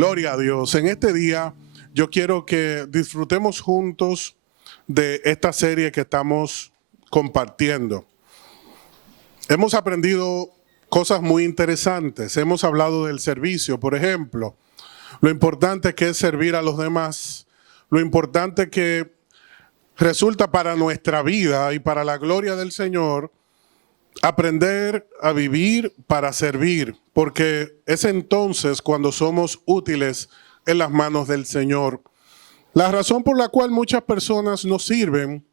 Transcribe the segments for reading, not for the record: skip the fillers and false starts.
Gloria a Dios. En este día yo quiero que disfrutemos juntos de esta serie que estamos compartiendo. Hemos aprendido cosas muy interesantes. Hemos hablado del servicio, por ejemplo. Lo importante que es servir a los demás. Lo importante que resulta para nuestra vida y para la gloria del Señor aprender a vivir para servir, porque es entonces cuando somos útiles en las manos del Señor. La razón por la cual muchas personas no sirven,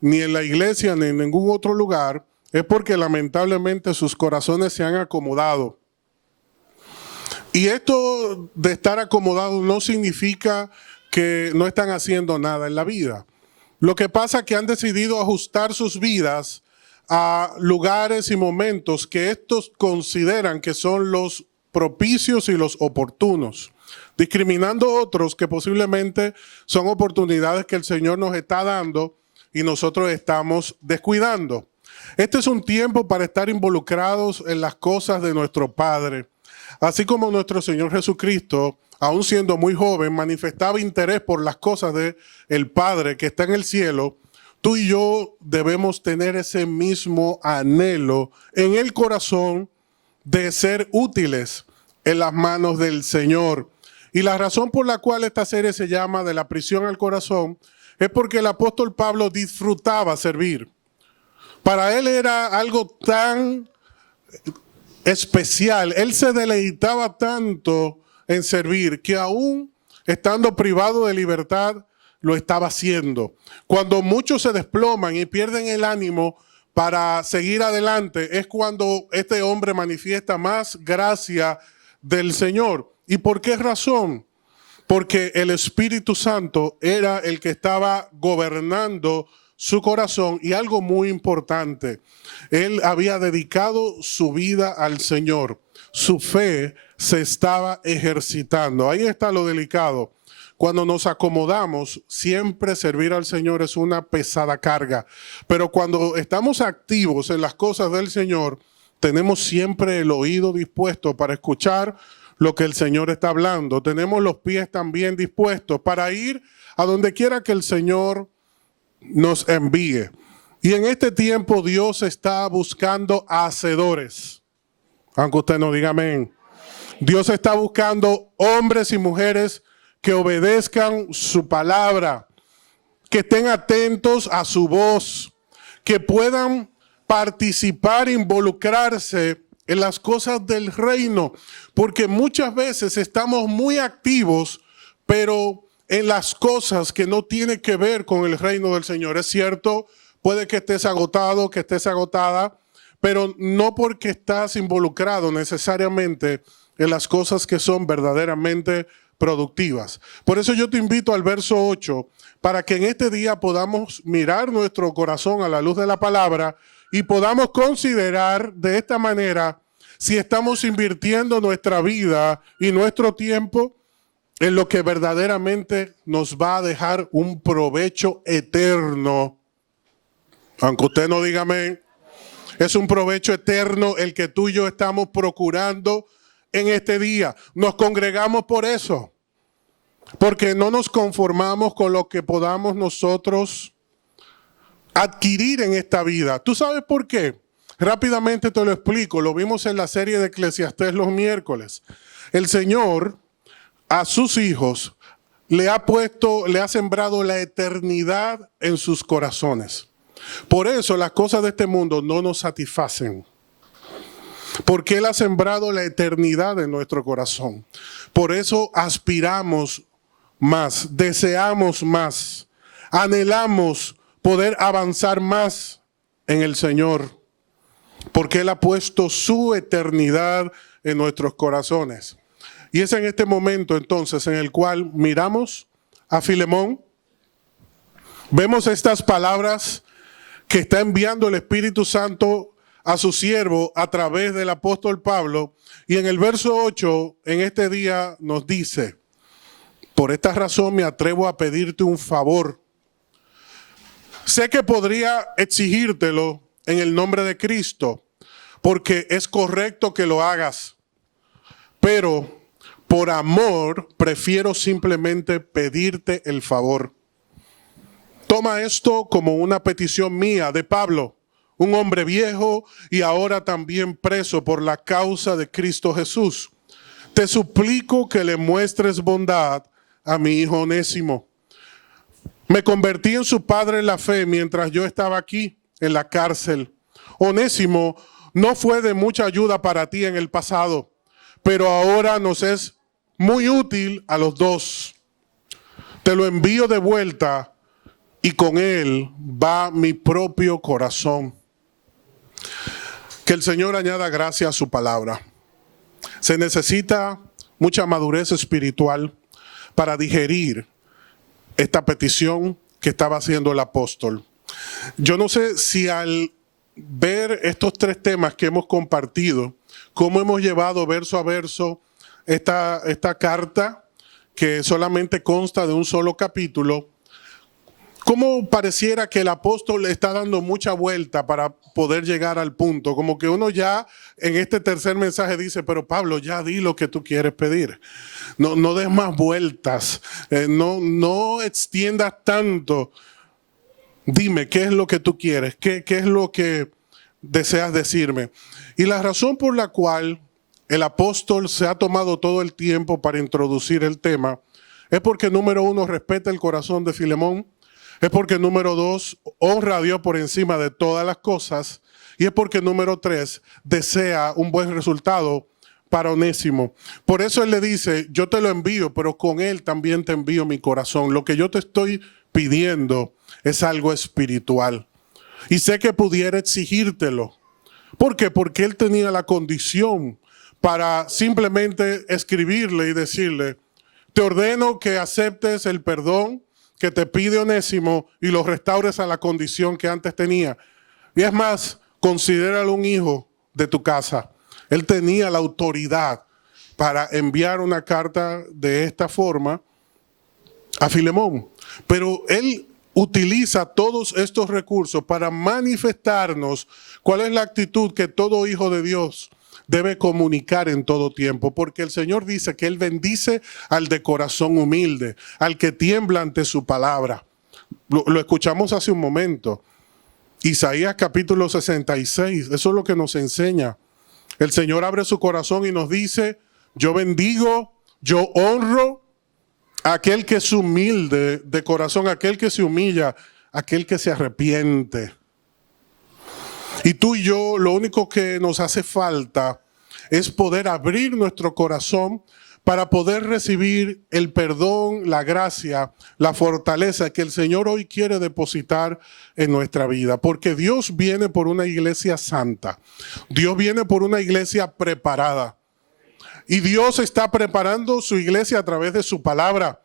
ni en la iglesia ni en ningún otro lugar, es porque lamentablemente sus corazones se han acomodado. Y esto de estar acomodado no significa que no están haciendo nada en la vida. Lo que pasa es que han decidido ajustar sus vidas a lugares y momentos que estos consideran que son los propicios y los oportunos, discriminando otros que posiblemente son oportunidades que el Señor nos está dando y nosotros estamos descuidando. Este es un tiempo para estar involucrados en las cosas de nuestro Padre, así como nuestro Señor Jesucristo, aún siendo muy joven, manifestaba interés por las cosas del Padre que está en el cielo. Tú y yo debemos tener ese mismo anhelo en el corazón de ser útiles en las manos del Señor. Y la razón por la cual esta serie se llama De la prisión al corazón es porque el apóstol Pablo disfrutaba servir. Para él era algo tan especial, él se deleitaba tanto en servir que aún estando privado de libertad, lo estaba haciendo. Cuando muchos se desploman y pierden el ánimo para seguir adelante, es cuando este hombre manifiesta más gracia del Señor. ¿Y por qué razón? Porque el Espíritu Santo era el que estaba gobernando su corazón y algo muy importante, él había dedicado su vida al Señor. Su fe se estaba ejercitando. Ahí está lo delicado. Cuando nos acomodamos, siempre servir al Señor es una pesada carga. Pero cuando estamos activos en las cosas del Señor, tenemos siempre el oído dispuesto para escuchar lo que el Señor está hablando. Tenemos los pies también dispuestos para ir a donde quiera que el Señor nos envíe. Y en este tiempo Dios está buscando hacedores. Aunque usted no diga amén. Dios está buscando hombres y mujeres que obedezcan su palabra, que estén atentos a su voz, que puedan participar, involucrarse en las cosas del reino, porque muchas veces estamos muy activos, pero en las cosas que no tienen que ver con el reino del Señor. Es cierto, puede que estés agotado, que estés agotada, pero no porque estás involucrado necesariamente en las cosas que son verdaderamente productivas. Por eso yo te invito al verso 8, para que en este día podamos mirar nuestro corazón a la luz de la palabra y podamos considerar de esta manera si estamos invirtiendo nuestra vida y nuestro tiempo en lo que verdaderamente nos va a dejar un provecho eterno. Aunque usted no diga amén, es un provecho eterno el que tú y yo estamos procurando en este día. Nos congregamos por eso, porque no nos conformamos con lo que podamos nosotros adquirir en esta vida. ¿Tú sabes por qué? Rápidamente te lo explico. Lo vimos en la serie de Eclesiastés los miércoles. El Señor a sus hijos le ha sembrado la eternidad en sus corazones. Por eso las cosas de este mundo no nos satisfacen, porque Él ha sembrado la eternidad en nuestro corazón. Por eso aspiramos más, deseamos más, anhelamos poder avanzar más en el Señor, porque Él ha puesto su eternidad en nuestros corazones. Y es en este momento entonces en el cual miramos a Filemón, vemos estas palabras que está enviando el Espíritu Santo a su siervo a través del apóstol Pablo, y en el verso 8 en este día nos dice: por esta razón me atrevo a pedirte un favor. Sé que podría exigírtelo en el nombre de Cristo, porque es correcto que lo hagas, pero Por amor, prefiero simplemente pedirte el favor. Toma esto como una petición mía de Pablo, un hombre viejo y ahora también preso por la causa de Cristo Jesús. Te suplico que le muestres bondad a mi hijo Onésimo. Me convertí en su padre en la fe mientras yo estaba aquí en la cárcel. Onésimo no fue de mucha ayuda para ti en el pasado, pero ahora nos es muy útil a los dos. Te lo envío de vuelta y con él va mi propio corazón. Que el Señor añada gracia a su palabra. Se necesita mucha madurez espiritual para digerir esta petición que estaba haciendo el apóstol. Yo no sé si al ver estos tres temas que hemos compartido, cómo hemos llevado verso a verso esta carta que solamente consta de un solo capítulo, cómo pareciera que el apóstol le está dando mucha vuelta para poder llegar al punto, como que uno ya en este tercer mensaje dice, pero Pablo, ya di lo que tú quieres pedir. No des más vueltas, no extiendas tanto. Dime, ¿qué es lo que tú quieres? ¿Qué es lo que deseas decirme? Y la razón por la cual el apóstol se ha tomado todo el tiempo para introducir el tema es porque, número uno, respeta el corazón de Filemón, es porque, número dos, honra a Dios por encima de todas las cosas, y es porque, número tres, desea un buen resultado para Onésimo. Por eso él le dice, yo te lo envío, pero con él también te envío mi corazón. Lo que yo te estoy pidiendo es algo espiritual. Y sé que pudiera exigírtelo. ¿Por qué? Porque él tenía la condición para simplemente escribirle y decirle, te ordeno que aceptes el perdón que te pide Onésimo y lo restaures a la condición que antes tenía. Y es más, considéralo un hijo de tu casa. Él tenía la autoridad para enviar una carta de esta forma a Filemón. Pero él utiliza todos estos recursos para manifestarnos cuál es la actitud que todo hijo de Dios debe comunicar en todo tiempo, porque el Señor dice que Él bendice al de corazón humilde, al que tiembla ante su palabra. Lo escuchamos hace un momento. Isaías capítulo 66, eso es lo que nos enseña. El Señor abre su corazón y nos dice, yo bendigo, yo honro a aquel que es humilde de corazón, aquel que se humilla, aquel que se arrepiente. Y tú y yo, lo único que nos hace falta es poder abrir nuestro corazón para poder recibir el perdón, la gracia, la fortaleza que el Señor hoy quiere depositar en nuestra vida. Porque Dios viene por una iglesia santa. Dios viene por una iglesia preparada. Y Dios está preparando su iglesia a través de su palabra.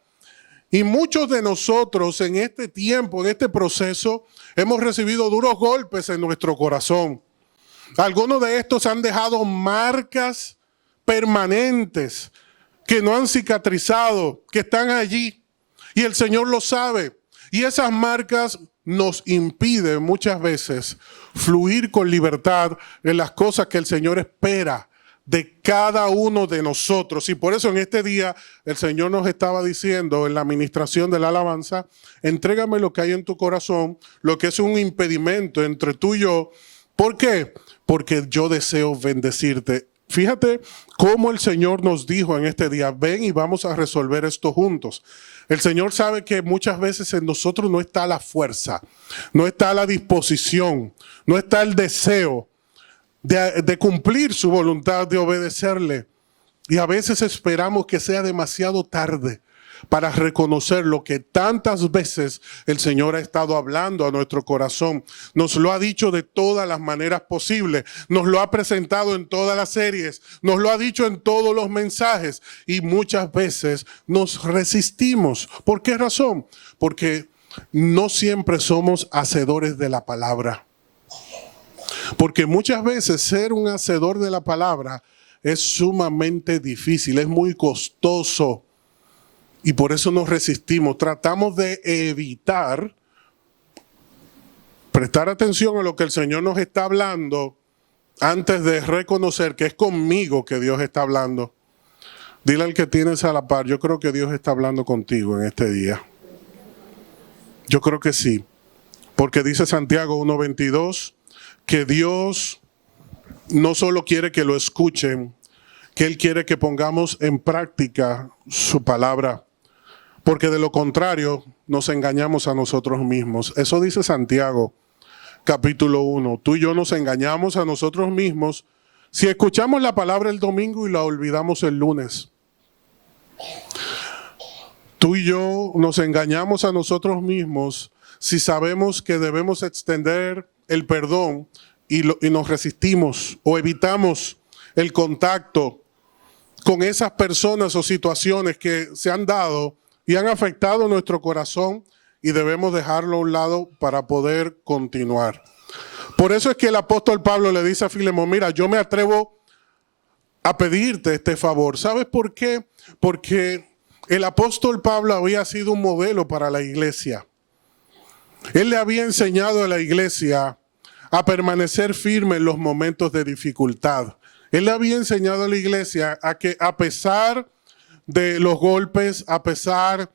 Y muchos de nosotros en este tiempo, en este proceso, hemos recibido duros golpes en nuestro corazón. Algunos de estos han dejado marcas permanentes que no han cicatrizado, que están allí. Y el Señor lo sabe. Y esas marcas nos impiden muchas veces fluir con libertad en las cosas que el Señor espera de cada uno de nosotros. Y por eso en este día el Señor nos estaba diciendo en la administración de la alabanza, entrégame lo que hay en tu corazón, lo que es un impedimento entre tú y yo. ¿Por qué? Porque yo deseo bendecirte. Fíjate cómo el Señor nos dijo en este día, ven y vamos a resolver esto juntos. El Señor sabe que muchas veces en nosotros no está la fuerza, no está la disposición, no está el deseo de cumplir su voluntad, de obedecerle. Y a veces esperamos que sea demasiado tarde para reconocer lo que tantas veces el Señor ha estado hablando a nuestro corazón. Nos lo ha dicho de todas las maneras posibles, nos lo ha presentado en todas las series, nos lo ha dicho en todos los mensajes y muchas veces nos resistimos. ¿Por qué razón? Porque no siempre somos hacedores de la palabra. Porque muchas veces ser un hacedor de la palabra es sumamente difícil, es muy costoso. Y por eso nos resistimos. Tratamos de evitar prestar atención a lo que el Señor nos está hablando antes de reconocer que es conmigo que Dios está hablando. Dile al que tienes a la par, yo creo que Dios está hablando contigo en este día. Yo creo que sí. Porque dice Santiago 1:22 que Dios no solo quiere que lo escuchen, que Él quiere que pongamos en práctica su palabra. Porque de lo contrario nos engañamos a nosotros mismos. Eso dice Santiago capítulo 1. Tú y yo nos engañamos a nosotros mismos si escuchamos la palabra el domingo y la olvidamos el lunes. Tú y yo nos engañamos a nosotros mismos si sabemos que debemos extender el perdón y nos resistimos o evitamos el contacto con esas personas o situaciones que se han dado y han afectado nuestro corazón y debemos dejarlo a un lado para poder continuar. Por eso es que el apóstol Pablo le dice a Filemón, mira, yo me atrevo a pedirte este favor. ¿Sabes por qué? Porque el apóstol Pablo había sido un modelo para la iglesia. Él le había enseñado a la iglesia a permanecer firme en los momentos de dificultad. Él le había enseñado a la iglesia a que a pesar de los golpes, a pesar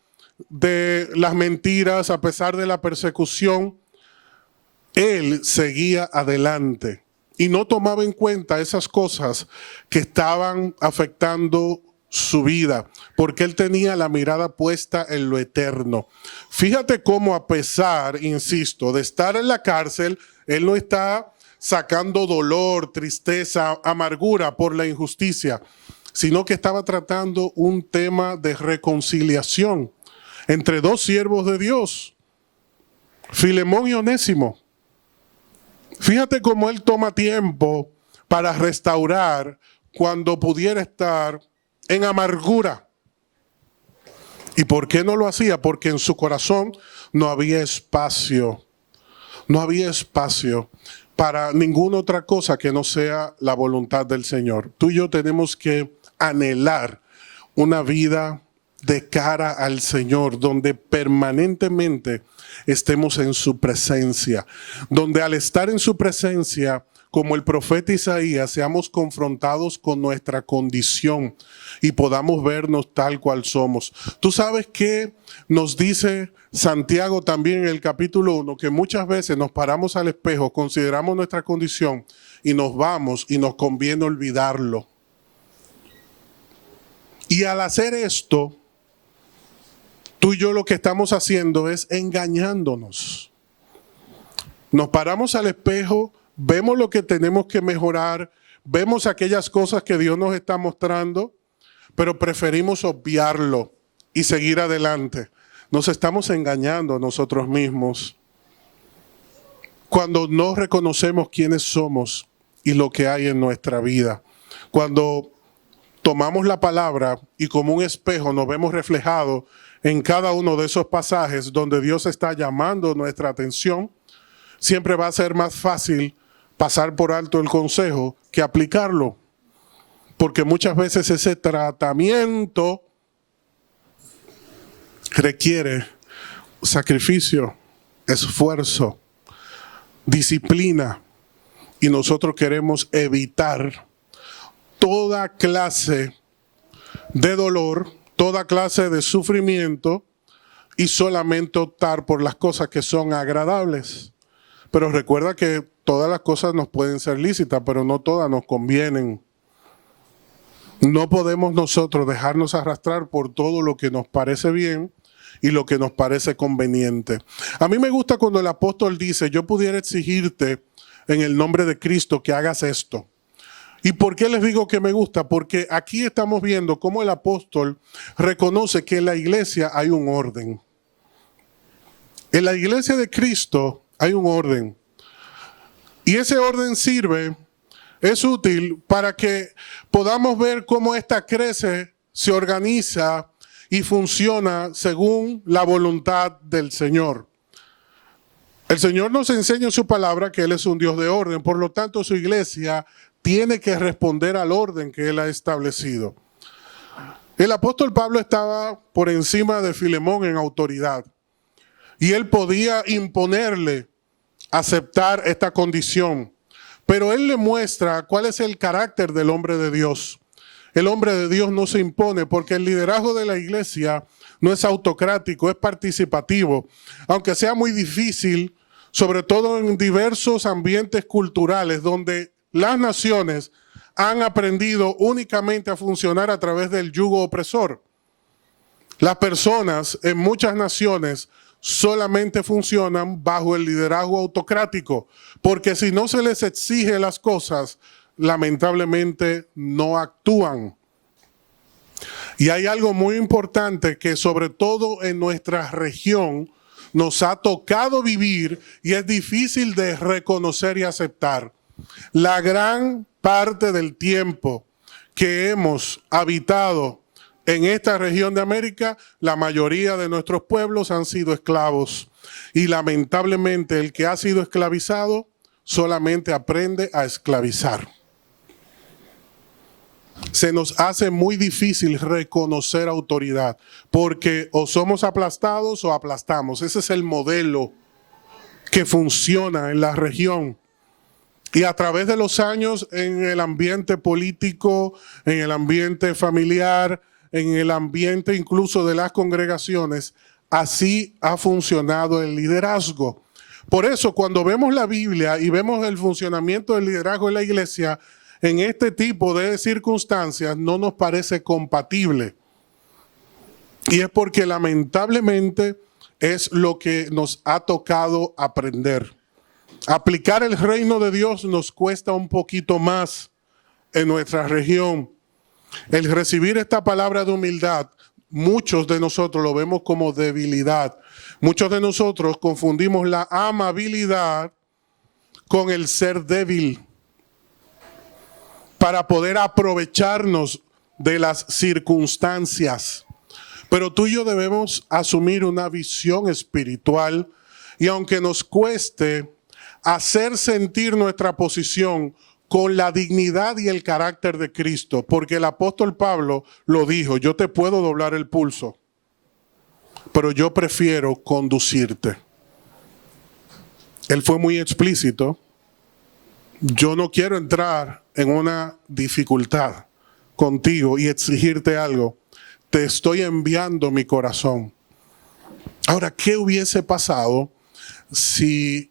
de las mentiras, a pesar de la persecución, él seguía adelante y no tomaba en cuenta esas cosas que estaban afectando su vida, porque él tenía la mirada puesta en lo eterno. Fíjate cómo a pesar, insisto, de estar en la cárcel, él no está sacando dolor, tristeza, amargura por la injusticia, sino que estaba tratando un tema de reconciliación entre dos siervos de Dios, Filemón y Onésimo. Fíjate cómo él toma tiempo para restaurar cuando pudiera estar en amargura. ¿Y por qué no lo hacía? Porque en su corazón no había espacio. No había espacio para ninguna otra cosa que no sea la voluntad del Señor. Tú y yo tenemos que anhelar una vida de cara al Señor, donde permanentemente estemos en su presencia, donde al estar en su presencia, como el profeta Isaías, seamos confrontados con nuestra condición y podamos vernos tal cual somos. Tú sabes que nos dice Santiago también en el capítulo 1, que muchas veces nos paramos al espejo, consideramos nuestra condición y nos vamos y nos conviene olvidarlo. Y al hacer esto, tú y yo lo que estamos haciendo es engañándonos. Nos paramos al espejo, vemos lo que tenemos que mejorar, vemos aquellas cosas que Dios nos está mostrando, pero preferimos obviarlo y seguir adelante. Nos estamos engañando a nosotros mismos cuando no reconocemos quiénes somos y lo que hay en nuestra vida. Cuando tomamos la palabra y como un espejo nos vemos reflejados en cada uno de esos pasajes donde Dios está llamando nuestra atención, siempre va a ser más fácil pasar por alto el consejo que aplicarlo. Porque muchas veces ese tratamiento requiere sacrificio, esfuerzo, disciplina. Y nosotros queremos evitar toda clase de dolor, toda clase de sufrimiento y solamente optar por las cosas que son agradables. Pero recuerda que todas las cosas nos pueden ser lícitas, pero no todas nos convienen. No podemos nosotros dejarnos arrastrar por todo lo que nos parece bien y lo que nos parece conveniente. A mí me gusta cuando el apóstol dice, yo pudiera exigirte en el nombre de Cristo que hagas esto. ¿Y por qué les digo que me gusta? Porque aquí estamos viendo cómo el apóstol reconoce que en la iglesia hay un orden. En la iglesia de Cristo hay un orden. Y ese orden sirve, es útil para que podamos ver cómo ésta crece, se organiza y funciona según la voluntad del Señor. El Señor nos enseña en su palabra que Él es un Dios de orden. Por lo tanto, su iglesia tiene que responder al orden que Él ha establecido. El apóstol Pablo estaba por encima de Filemón en autoridad. Y él podía imponerle aceptar esta condición. Pero él le muestra cuál es el carácter del hombre de Dios. el hombre de Dios no se impone, porque el liderazgo de la iglesia no es autocrático, es participativo, aunque sea muy difícil, sobre todo en diversos ambientes culturales donde las naciones han aprendido únicamente a funcionar a través del yugo opresor. Las personas en muchas naciones solamente funcionan bajo el liderazgo autocrático, porque si no se les exige las cosas, lamentablemente no actúan. Y hay algo muy importante que sobre todo en nuestra región nos ha tocado vivir y es difícil de reconocer y aceptar. La gran parte del tiempo que hemos habitado en esta región de América, la mayoría de nuestros pueblos han sido esclavos. Y lamentablemente el que ha sido esclavizado solamente aprende a esclavizar. Se nos hace muy difícil reconocer autoridad, porque o somos aplastados o aplastamos. Ese es el modelo que funciona en la región. Y a través de los años, en el ambiente político, en el ambiente familiar, en el ambiente incluso de las congregaciones, así ha funcionado el liderazgo. Por eso, cuando vemos la Biblia y vemos el funcionamiento del liderazgo en la iglesia, en este tipo de circunstancias no nos parece compatible. Y es porque lamentablemente es lo que nos ha tocado aprender. Aplicar el reino de Dios nos cuesta un poquito más en nuestra región. El recibir esta palabra de humildad, muchos de nosotros lo vemos como debilidad. Muchos de nosotros confundimos la amabilidad con el ser débil, para poder aprovecharnos de las circunstancias. Pero tú y yo debemos asumir una visión espiritual y aunque nos cueste hacer sentir nuestra posición con la dignidad y el carácter de Cristo, porque el apóstol Pablo lo dijo, yo te puedo doblar el pulso, pero yo prefiero conducirte. Él fue muy explícito. Yo no quiero entrar en una dificultad contigo y exigirte algo. Te estoy enviando mi corazón. Ahora, ¿qué hubiese pasado si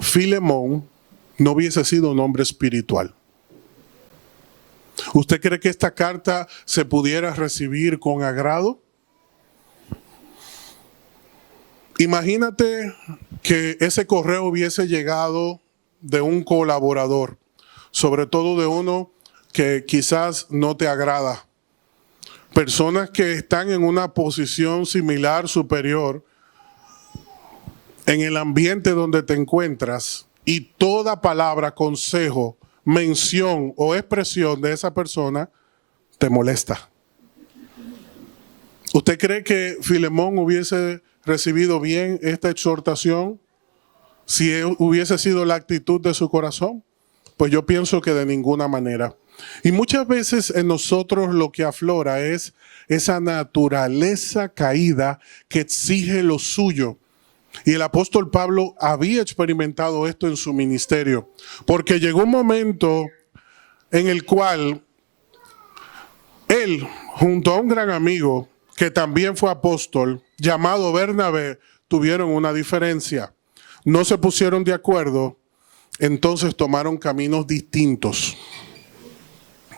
Filemón no hubiese sido un hombre espiritual? ¿Usted cree que esta carta se pudiera recibir con agrado? Imagínate que ese correo hubiese llegado de un colaborador, sobre todo de uno que quizás no te agrada. Personas que están en una posición similar, superior, en el ambiente donde te encuentras y toda palabra, consejo, mención o expresión de esa persona te molesta. ¿Usted cree que Filemón hubiese recibido bien esta exhortación si hubiese sido la actitud de su corazón? Pues yo pienso que de ninguna manera. Y muchas veces en nosotros lo que aflora es esa naturaleza caída que exige lo suyo. Y el apóstol Pablo había experimentado esto en su ministerio, porque llegó un momento en el cual él, junto a un gran amigo que también fue apóstol, llamado Bernabé, tuvieron una diferencia. No se pusieron de acuerdo, entonces tomaron caminos distintos.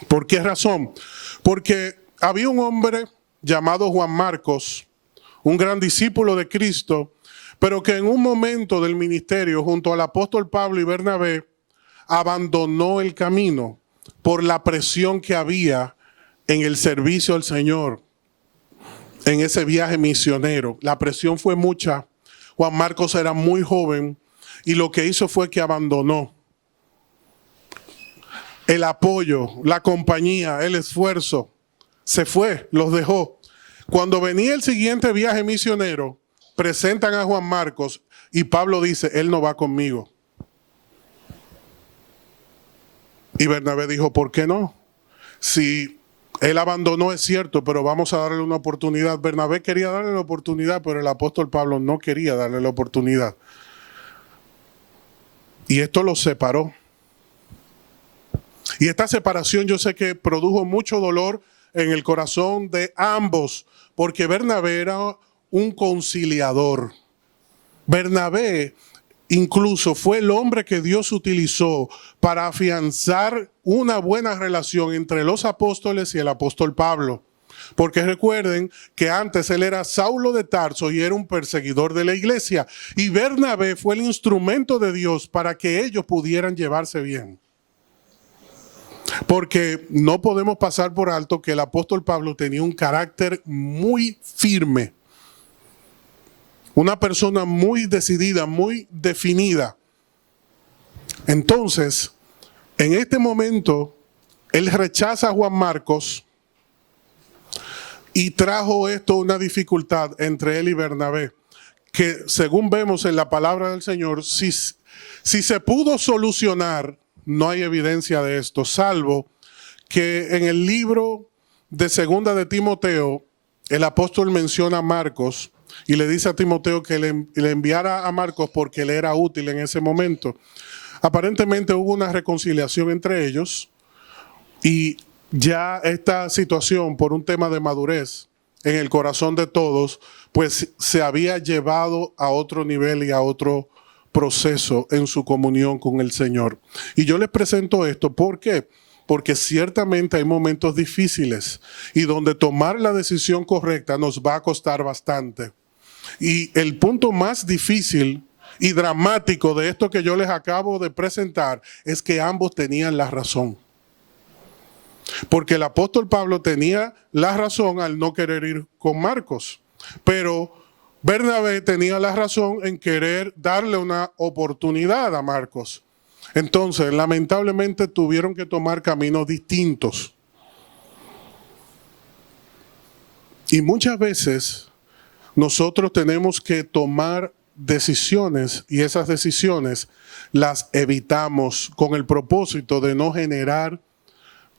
¿Por qué razón? Porque había un hombre llamado Juan Marcos, un gran discípulo de Cristo, pero que en un momento del ministerio, junto al apóstol Pablo y Bernabé, abandonó el camino por la presión que había en el servicio al Señor, en ese viaje misionero. La presión fue mucha. Juan Marcos era muy joven y lo que hizo fue que abandonó el apoyo, la compañía, el esfuerzo. Se fue, los dejó. Cuando venía el siguiente viaje misionero, presentan a Juan Marcos y Pablo dice, él no va conmigo. Y Bernabé dijo, ¿por qué no? Si él abandonó es cierto, pero vamos a darle una oportunidad. Bernabé quería darle la oportunidad, pero el apóstol Pablo no quería darle la oportunidad. Y esto los separó. Y esta separación yo sé que produjo mucho dolor en el corazón de ambos, porque Bernabé era un conciliador. Bernabé incluso fue el hombre que Dios utilizó para afianzar una buena relación entre los apóstoles y el apóstol Pablo. Porque recuerden que antes él era Saulo de Tarso y era un perseguidor de la iglesia. Y Bernabé fue el instrumento de Dios para que ellos pudieran llevarse bien. Porque no podemos pasar por alto que el apóstol Pablo tenía un carácter muy firme. Una persona muy decidida, muy definida. Entonces, en este momento, él rechaza a Juan Marcos y trajo esto una dificultad entre él y Bernabé, que según vemos en la palabra del Señor, si se pudo solucionar, no hay evidencia de esto, salvo que en el libro de Segunda de Timoteo, el apóstol menciona a Marcos y le dice a Timoteo que le enviara a Marcos porque le era útil en ese momento. Aparentemente hubo una reconciliación entre ellos y ya esta situación, por un tema de madurez en el corazón de todos, pues se había llevado a otro nivel y a otro proceso en su comunión con el Señor. Y yo les presento esto, ¿por qué? Porque ciertamente hay momentos difíciles y donde tomar la decisión correcta nos va a costar bastante. Y el punto más difícil y dramático de esto que yo les acabo de presentar es que ambos tenían la razón. Porque el apóstol Pablo tenía la razón al no querer ir con Marcos, pero Bernabé tenía la razón en querer darle una oportunidad a Marcos. Entonces, lamentablemente tuvieron que tomar caminos distintos. Y muchas veces nosotros tenemos que tomar decisiones y esas decisiones las evitamos con el propósito de no generar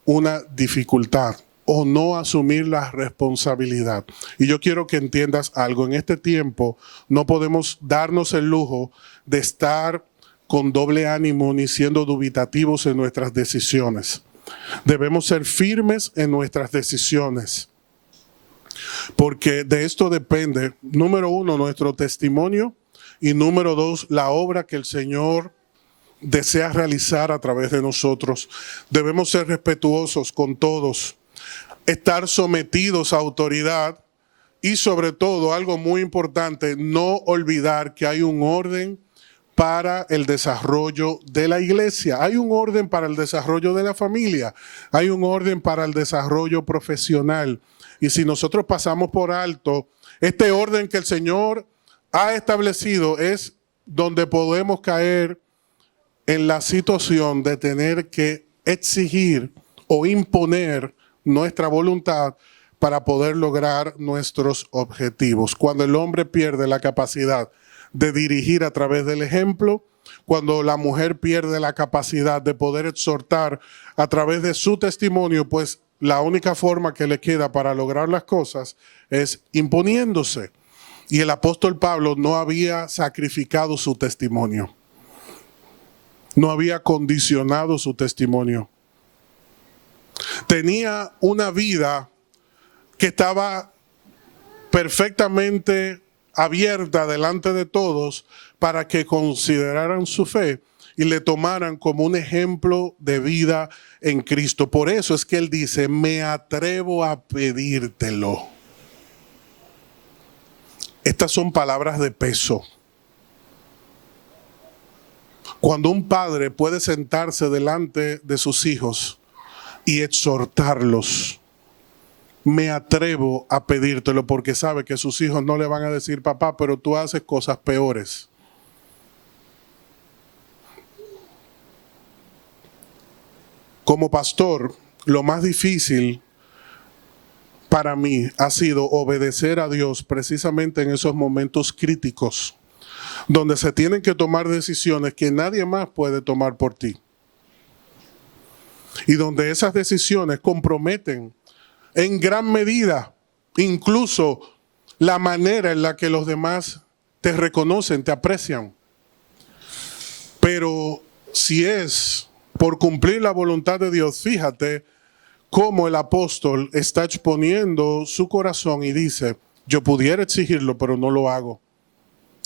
una dificultad o no asumir la responsabilidad. Y yo quiero que entiendas algo. En este tiempo no podemos darnos el lujo de estar con doble ánimo ni siendo dubitativos en nuestras decisiones. Debemos ser firmes en nuestras decisiones. Porque de esto depende, número uno, nuestro testimonio y número dos, la obra que el Señor desea realizar a través de nosotros. Debemos ser respetuosos con todos, estar sometidos a autoridad y sobre todo, algo muy importante, no olvidar que hay un orden para el desarrollo de la iglesia, hay un orden para el desarrollo de la familia, hay un orden para el desarrollo profesional. Y si nosotros pasamos por alto este orden que el Señor ha establecido, es donde podemos caer en la situación de tener que exigir o imponer nuestra voluntad para poder lograr nuestros objetivos. Cuando el hombre pierde la capacidad de dirigir a través del ejemplo, cuando la mujer pierde la capacidad de poder exhortar a través de su testimonio, pues la única forma que le queda para lograr las cosas es imponiéndose. Y el apóstol Pablo no había sacrificado su testimonio. No había condicionado su testimonio. Tenía una vida que estaba perfectamente abierta delante de todos para que consideraran su fe y le tomaran como un ejemplo de vida en Cristo. Por eso es que él dice, me atrevo a pedírtelo. Estas son palabras de peso. Cuando un padre puede sentarse delante de sus hijos y exhortarlos, me atrevo a pedírtelo porque sabe que sus hijos no le van a decir, papá, pero tú haces cosas peores. Como pastor, lo más difícil para mí ha sido obedecer a Dios precisamente en esos momentos críticos, donde se tienen que tomar decisiones que nadie más puede tomar por ti. Y donde esas decisiones comprometen en gran medida incluso la manera en la que los demás te reconocen, te aprecian. Pero si es por cumplir la voluntad de Dios. Fíjate cómo el apóstol está exponiendo su corazón y dice, yo pudiera exigirlo, pero no lo hago.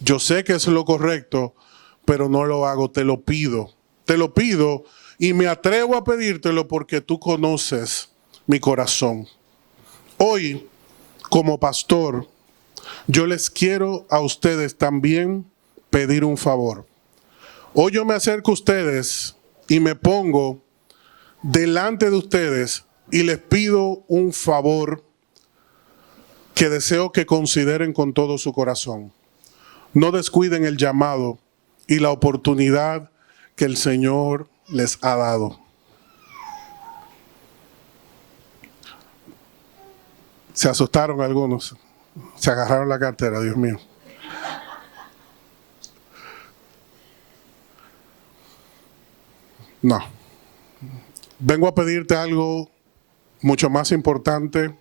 Yo sé que es lo correcto, pero no lo hago, te lo pido. Te lo pido y me atrevo a pedírtelo porque tú conoces mi corazón. Hoy, como pastor, yo les quiero a ustedes también pedir un favor. Hoy yo me acerco a ustedes y me pongo delante de ustedes y les pido un favor que deseo que consideren con todo su corazón. No descuiden el llamado y la oportunidad que el Señor les ha dado. Se asustaron algunos, se agarraron la cartera, Dios mío. No. Vengo a pedirte algo mucho más importante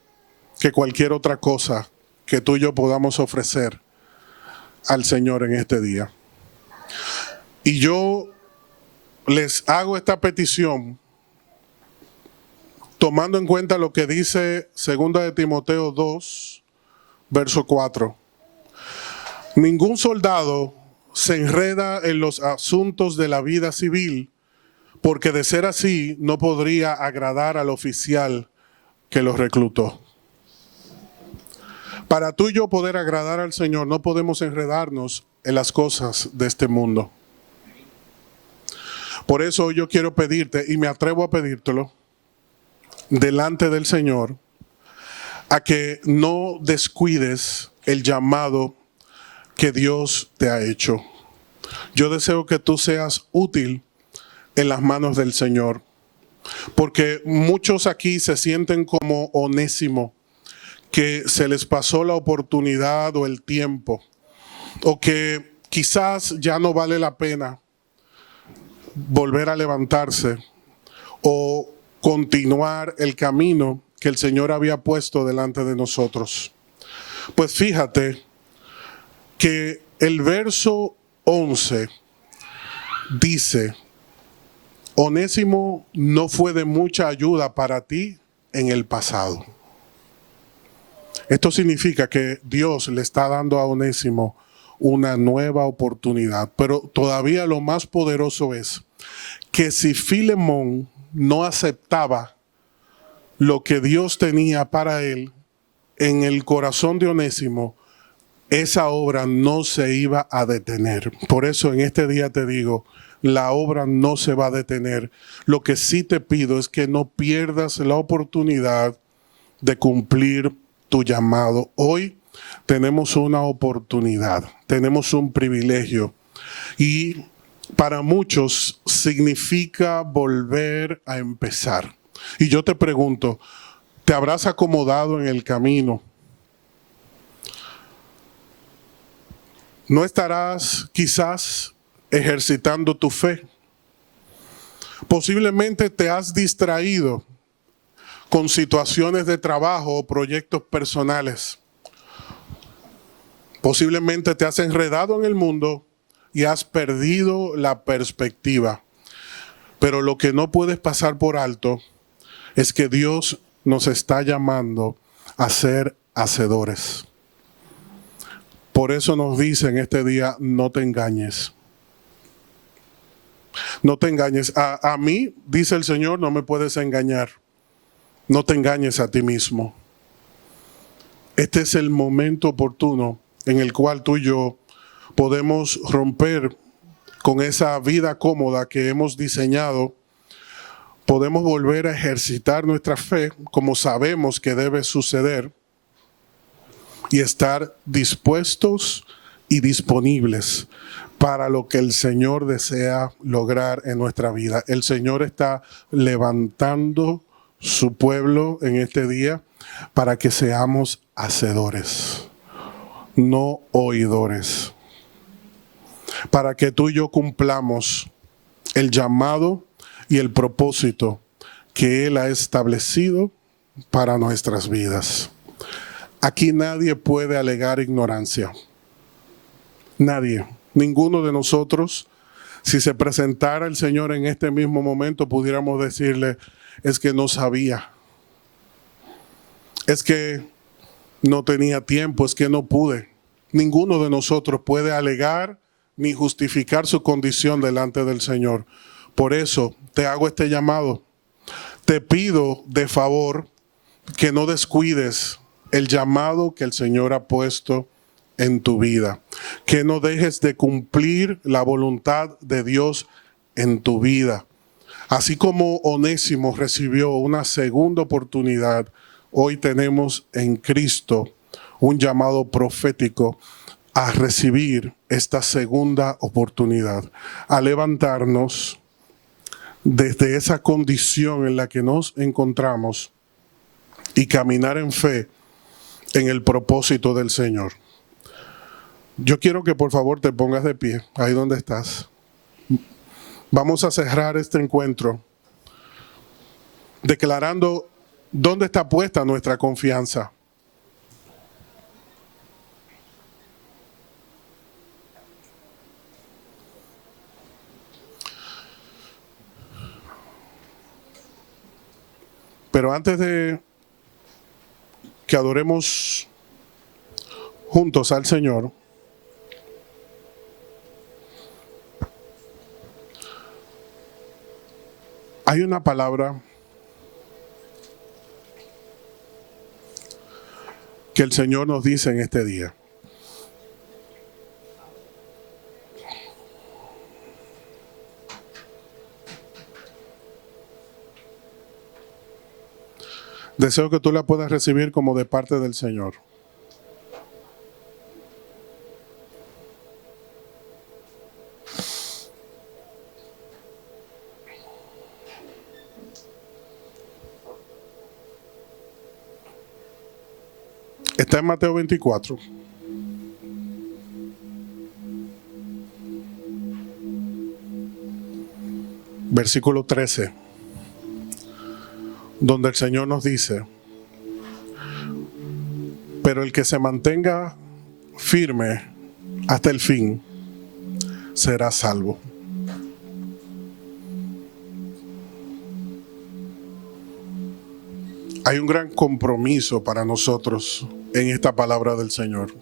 que cualquier otra cosa que tú y yo podamos ofrecer al Señor en este día. Y yo les hago esta petición tomando en cuenta lo que dice 2 de Timoteo 2, verso 4. Ningún soldado se enreda en los asuntos de la vida civil, porque de ser así no podría agradar al oficial que los reclutó. Para tú y yo poder agradar al Señor, no podemos enredarnos en las cosas de este mundo. Por eso yo quiero pedirte, y me atrevo a pedírtelo, delante del Señor, a que no descuides el llamado que Dios te ha hecho. Yo deseo que tú seas útil en las manos del Señor, porque muchos aquí se sienten como Onésimo, que se les pasó la oportunidad o el tiempo, o que quizás ya no vale la pena volver a levantarse o continuar el camino que el Señor había puesto delante de nosotros. Pues fíjate que el verso 11 dice, Onésimo no fue de mucha ayuda para ti en el pasado. Esto significa que Dios le está dando a Onésimo una nueva oportunidad, pero todavía lo más poderoso es que si Filemón no aceptaba lo que Dios tenía para él en el corazón de Onésimo, esa obra no se iba a detener. Por eso en este día te digo, la obra no se va a detener. Lo que sí te pido es que no pierdas la oportunidad de cumplir tu llamado. Hoy tenemos una oportunidad, tenemos un privilegio y para muchos significa volver a empezar. Y yo te pregunto, ¿te habrás acomodado en el camino? ¿No estarás quizás ejercitando tu fe? Posiblemente te has distraído con situaciones de trabajo o proyectos personales. Posiblemente te has enredado en el mundo y has perdido la perspectiva. Pero lo que no puedes pasar por alto es que Dios nos está llamando a ser hacedores. Por eso nos dice en este día, no te engañes. No te engañes. A mí, dice el Señor, no me puedes engañar. No te engañes a ti mismo. Este es el momento oportuno en el cual tú y yo podemos romper con esa vida cómoda que hemos diseñado. Podemos volver a ejercitar nuestra fe como sabemos que debe suceder y estar dispuestos y disponibles para lo que el Señor desea lograr en nuestra vida. El Señor está levantando su pueblo en este día para que seamos hacedores, no oidores. Para que tú y yo cumplamos el llamado y el propósito que Él ha establecido para nuestras vidas. Aquí nadie puede alegar ignorancia. Nadie. Ninguno de nosotros Si se presentara el Señor en este mismo momento, pudiéramos decirle, es que no sabía, es que no tenía tiempo, es que no pude. Ninguno de nosotros puede alegar ni justificar su condición delante del Señor. Por eso te hago este llamado. Te pido de favor que no descuides el llamado que el Señor ha puesto en tu vida. Que no dejes de cumplir la voluntad de Dios en tu vida. Así como Onésimo recibió una segunda oportunidad, hoy tenemos en Cristo un llamado profético a recibir esta segunda oportunidad, a levantarnos desde esa condición en la que nos encontramos y caminar en fe en el propósito del Señor. Yo quiero que por favor te pongas de pie, ahí donde estás. Vamos a cerrar este encuentro declarando dónde está puesta nuestra confianza. Pero antes de que adoremos juntos al Señor, hay una palabra que el Señor nos dice en este día. Deseo que tú la puedas recibir como de parte del Señor. Está en Mateo 24. Versículo 13. Donde el Señor nos dice, pero el que se mantenga firme hasta el fin será salvo. Hay un gran compromiso para nosotros en esta palabra del Señor.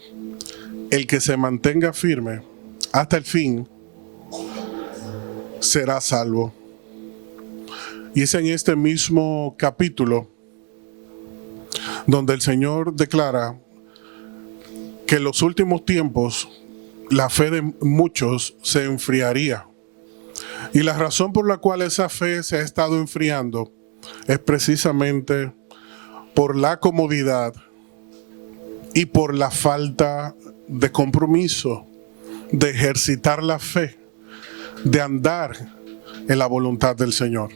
El que se mantenga firme hasta el fin será salvo. Y es en este mismo capítulo donde el Señor declara que en los últimos tiempos la fe de muchos se enfriaría. Y la razón por la cual esa fe se ha estado enfriando es precisamente por la comodidad y por la falta de compromiso, de ejercitar la fe, de andar en la voluntad del Señor.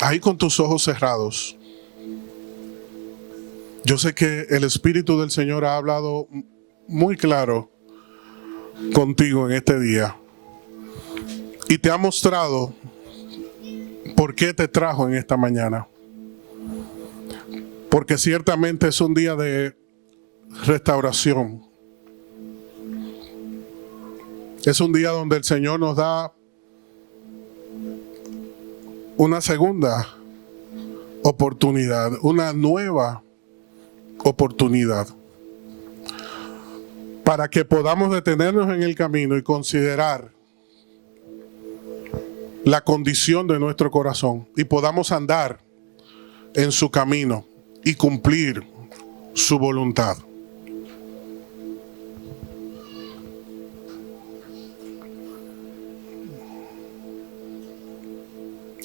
Ahí con tus ojos cerrados, yo sé que el Espíritu del Señor ha hablado muy claro contigo en este día y te ha mostrado por qué te trajo en esta mañana. Porque ciertamente es un día de restauración. Es un día donde el Señor nos da una segunda oportunidad, una nueva oportunidad, para que podamos detenernos en el camino y considerar la condición de nuestro corazón y podamos andar en su camino y cumplir su voluntad.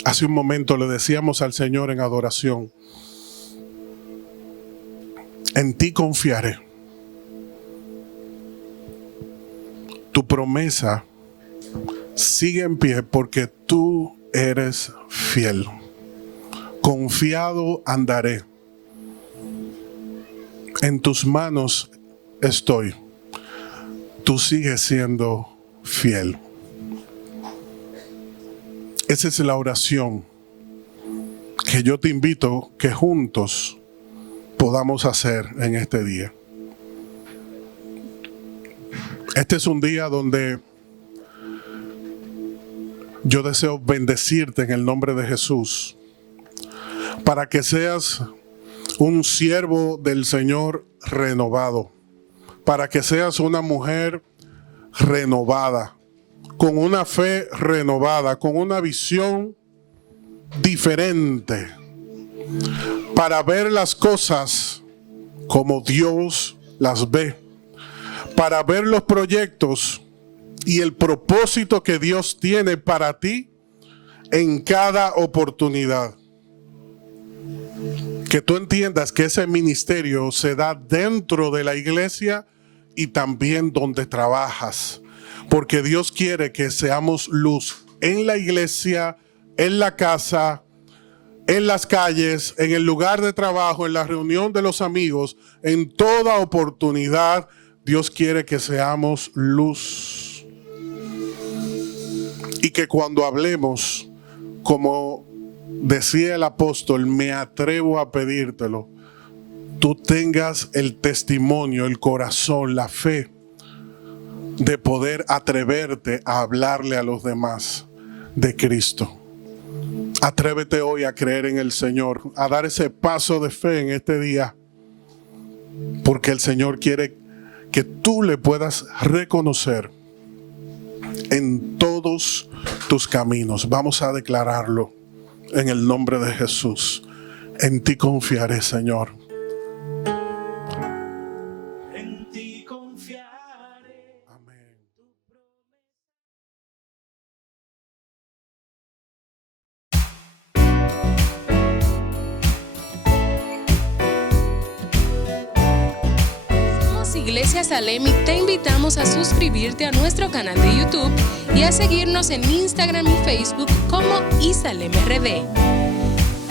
Hace un momento le decíamos al Señor en adoración, en ti confiaré. Tu promesa sigue en pie porque tú eres fiel. Confiado andaré. En tus manos estoy. Tú sigues siendo fiel. Esa es la oración que yo te invito que juntos podamos hacer en este día. Este es un día donde yo deseo bendecirte en el nombre de Jesús, para que seas un siervo del Señor renovado, para que seas una mujer renovada, con una fe renovada, con una visión diferente, para ver las cosas como Dios las ve, para ver los proyectos y el propósito que Dios tiene para ti en cada oportunidad. Que tú entiendas que ese ministerio se da dentro de la iglesia y también donde trabajas, porque Dios quiere que seamos luz en la iglesia, en la casa, en las calles, en el lugar de trabajo, en la reunión de los amigos, en toda oportunidad. Dios quiere que seamos luz. Y que cuando hablemos, como decía el apóstol, me atrevo a pedírtelo, tú tengas el testimonio, el corazón, la fe de poder atreverte a hablarle a los demás de Cristo. Atrévete hoy a creer en el Señor, a dar ese paso de fe en este día, porque el Señor quiere que tú le puedas reconocer en todos tus caminos. Vamos a declararlo en el nombre de Jesús. En ti confiaré, Señor. En ti confiaré. Amén. Somos Iglesia Salem y te invitamos a suscribirte a nuestro canal de YouTube y a seguirnos en Instagram y Facebook como ISalemRD.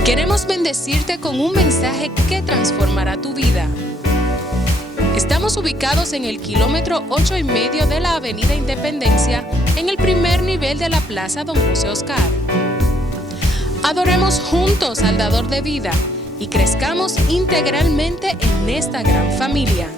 Queremos bendecirte con un mensaje que transformará tu vida. Estamos ubicados en el kilómetro 8,5 de la Avenida Independencia, en el primer nivel de la Plaza Don José Oscar. Adoremos juntos al Dador de vida y crezcamos integralmente en esta gran familia.